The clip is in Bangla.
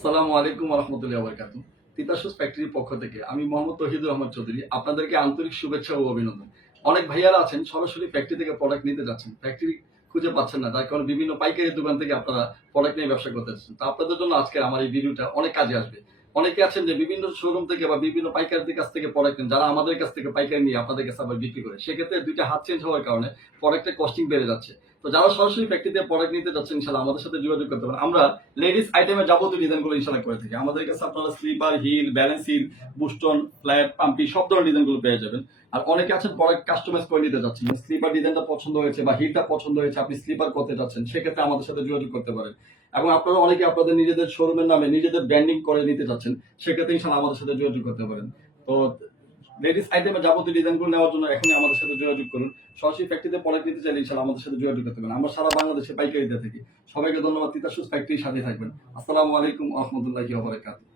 আসসালামু আলাইকুম ওয়া রাহমাতুল্লাহি ওয়া বারাকাতুহু। তিতাস শুজ ফ্যাক্টরির পক্ষ থেকে আমি মোহাম্মদ তৌহিদুর রহমান চৌধুরী আপনাদেরকে আন্তরিক শুভেচ্ছা ও অভিনন্দন। অনেক ভাইয়ারা আছেন সরাসরি ফ্যাক্টরি থেকে প্রোডাক্ট নিতে যাচ্ছেন। ফ্যাক্টরি খুঁজে পাচ্ছেন না। তার কারণে বিভিন্ন পাইকারি দোকান থেকে আপনারা প্রোডাক্ট নিয়ে ব্যবসা করতে যাচ্ছেন। তো আপনাদের জন্য আজকে আমার এই ভিডিওটা অনেক কাজে আসবে। অনেকে আছেন যে বিভিন্ন শোরুম থেকে বা বিভিন্ন পাইকারদের কাছ থেকে প্রোডাক্ট নেন, যারা আমাদের কাছ থেকে পাইকারি নিয়ে আপনাদের কাছে আবার বিক্রি করে। সেক্ষেত্রে ২ টা হাত চেঞ্জ হওয়ার কারণে প্রোডাক্টের কস্টিং বেড়ে যাচ্ছে। তো যারা সরাসরি ফ্যাক্টরিতে প্রোডাক্ট নিতে যাচ্ছেন ইনশাআল্লাহ আমাদের সাথে যোগাযোগ করতে পারেন। আমরা লেডিস আইটেমের যাবতীয় ডিজাইনগুলো ইনশাআল্লাহ করে থাকি। আমাদের কাছে আপনারা স্লিপার, হিল, ব্যালেন্স হিল, বুস্টন, ফ্ল্যাট, পাম্পি সব ধরনের ডিজাইনগুলো পেয়ে যাবেন। আর অনেকে আছেন প্রোডাক্ট কাস্টমাইজ করে নিতে যাচ্ছেন। স্লিপার ডিজাইনটা পছন্দ হয়েছে বা হিলটা পছন্দ হয়েছে, আপনি স্লিপার করতে যাচ্ছেন, সেক্ষেত্রে আমাদের সাথে যোগাযোগ করতে পারেন। এবং আপনারা অনেকে আপনাদের নিজেদের শোরুমের নামে নিজেদের ব্র্যান্ডিং করে নিতে যাচ্ছেন, সেক্ষেত্রে ইনশাআল্লাহ আমাদের সাথে যোগাযোগ করতে পারেন। তো লেডিস আইটেমের যাবতীয় ডিজাইনগুলো নেওয়ার জন্য এখনই আমাদের সাথে যোগাযোগ করুন। সরাসরি ফ্যাক্টরিতে প্রোডাক্ট নিতে চাইলে ইনশাআল্লাহ আমাদের সাথে যোগাযোগ করতে পারেন। আমরা সারা বাংলাদেশে পাইকারি দিয়ে থাকি। সবাইকে ধন্যবাদ। তিতাস শুজ ফ্যাক্টরির সাথে থাকবেন। আসসালামু আলাইকুম ওয়া রাহমাতুল্লাহি ওয়া বারাকাতুহু।